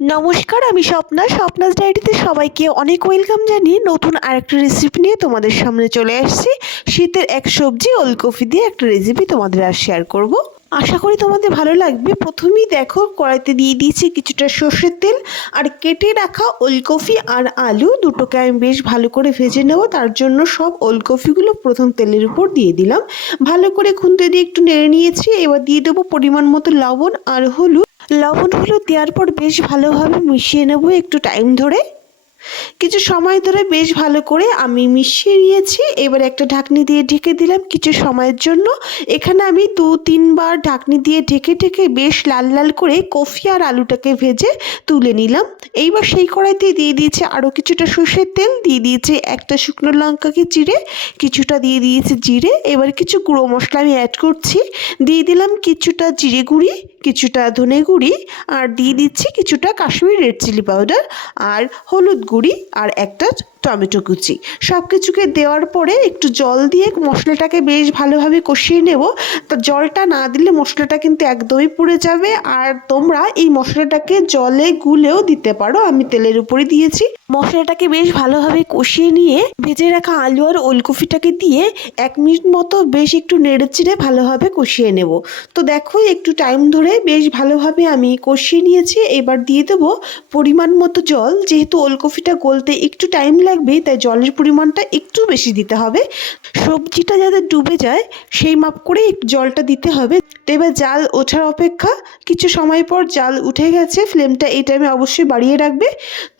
নমস্কার, আমি স্বপ্না। স্বপ্নাস ডায়েরিতে সবাইকে অনেক ওয়েলকাম জানিয়ে নতুন আরেকটা রেসিপি নিয়ে তোমাদের সামনে চলে আসছি। শীতের এক সবজি ওলকপি দিয়ে একটা রেসিপি তোমাদের আর শেয়ার করব। আশা করি তোমাদের ভালো লাগবে। প্রথমেই দেখো, কড়াইতে দিয়ে দিয়েছি কিছুটা সর্ষের তেল আর কেটে রাখা ওলকপি আর আলু। দুটোকে আমি বেশ ভালো করে ভেজে নেব। তার জন্য সব ওলকপিগুলো প্রথম তেলের উপর দিয়ে দিলাম। ভালো করে খুন্তে দিয়ে একটু নেড়ে নিয়েছি। এবার দিয়ে দেবো পরিমাণ মতো লবণ আর হলুদ। লবণ হলুদ দেওয়ার পর বেশ ভালোভাবে মিশিয়ে নেব একটু টাইম ধরে। কিছু সময় ধরে বেশ ভালো করে আমি মিশিয়ে নিয়েছি। এবার একটা ঢাকনি দিয়ে ঢেকে দিলাম কিছু সময়ের জন্য। এখানে আমি দু, তিনবার ঢাকনি দিয়ে ঢেকে ঢেকে বেশ লাল লাল করে কফি আর আলুটাকে ভেজে তুলে নিলাম। এইবার সেই কড়াইতে দিয়ে দিয়েছে আরও কিছুটা সর্ষের তেল, দিয়ে দিয়েছে একটা শুকনো লঙ্কাকে চিড়ে, কিছুটা দিয়ে দিয়েছে জিরে, এবার কিছু গুঁড়ো মশলা আমি অ্যাড করছি। দিয়ে দিলাম কিছুটা জিরে গুঁড়ি, কিছুটা ধনে গুঁড়ি, আর দিয়ে দিচ্ছি কিছুটা কাশ্মীর রেড চিলি পাউডার আর হলুদ গুঁড়ি। আর একটা টমেটো কুচি। সব কিছুকে দেওয়ার পরে একটু জল দিয়ে মশলাটাকে বেশ ভালোভাবে কষিয়ে নেব। তো জলটা না দিলে মশলাটা কিন্তু একদমই পুড়ে যাবে। আর তোমরা এই মশলাটাকে জলে গুলেও দিতে পারো। আমি তেলের উপরে দিয়েছি। মশলাটাকে বেশ ভালোভাবে কষিয়ে নিয়ে ভেজে রাখা আলু আর ওলকপিটাকে দিয়ে এক মিনিট মতো বেশ একটু নেড়ে চিড়ে ভালোভাবে কষিয়ে নেব। তো দেখো, একটু টাইম ধরে বেশ ভালোভাবে আমি কষিয়ে নিয়েছি। এবার দিয়ে দেবো পরিমাণ মতো জল। যেহেতু ওলকপিটা গলতে একটু টাইম লাগবে, তাই জলের পরিমাণটা একটু বেশি দিতে হবে। সবজিটা যাতে ডুবে যায়, সেই মাপ করে জলটা দিতে হবে। তো এবার জাল ওঠার অপেক্ষা, কিছু সময় পর জাল উঠে গেছে ফ্লেমটা এই টাইমে অবশ্যই বাড়িয়ে রাখবে।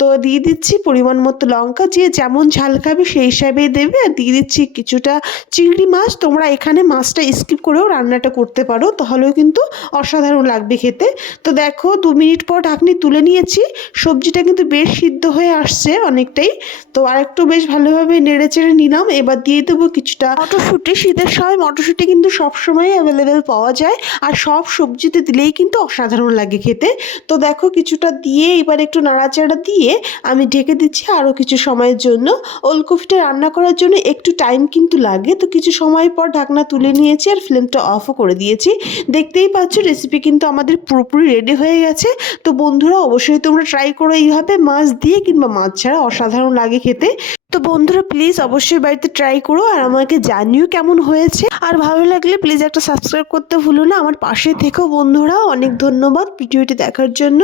তো দিয়ে দিচ্ছি পরিমাণ মতো লঙ্কা, যে যেমন ঝাল খাবে সেই হিসাবেই দেবে। আর দিয়ে দিচ্ছি কিছুটা চিংড়ি মাছ, তোমরা এখানে মাছটা স্কিপ করেও রান্নাটা করতে পারো, তাহলেও কিন্তু অসাধারণ লাগবে খেতে। তো দেখো, দু মিনিট পর ঢাকনি তুলে নিয়েছি, সবজিটা কিন্তু বেশ সিদ্ধ হয়ে আসছে। অনেকটাই। তো আরেকটু বেশ ভালোভাবে নেড়ে চেড়ে নিলাম। এবার দিয়ে দেবো কিছুটা মটরশুঁটি। শীতের সময় মটরশুঁটি কিন্তু সবসময় অ্যাভেলেবেল পাওয়া যায়। আর সব সবজিতে দিলেই কিন্তু অসাধারণ লাগে খেতে। তো দেখো কিছুটা দিয়ে এবার একটু নাড়াচাড়া দিয়ে আমি ঢেকে দিচ্ছি আরও কিছু সময়ের জন্য। ওলকপিটা রান্না করার জন্য একটু টাইম কিন্তু লাগে। তো কিছু সময় পর ঢাকনা তুলে নিয়েছি আর ফ্লেমটা অফও করে দিয়েছি। দেখতেই পাচ্ছ রেসিপি কিন্তু আমাদের পুরোপুরি রেডি হয়ে গেছে। তো বন্ধুরা, অবশ্যই তোমরা ট্রাই করো। এইভাবে মাছ দিয়ে কিংবা মাছ ছাড়া অসাধারণ লাগে খেতে। তো বন্ধুরা প্লিজ অবশ্যই বাড়িতে ট্রাই করো আর আমাকে জানিও কেমন হয়েছে। আর ভালো লাগলে প্লিজ একটা সাবস্ক্রাইব করতে ভুলো না। আমার পাশে থেকেও বন্ধুরা, অনেক ধন্যবাদ ভিডিওটি দেখার জন্য।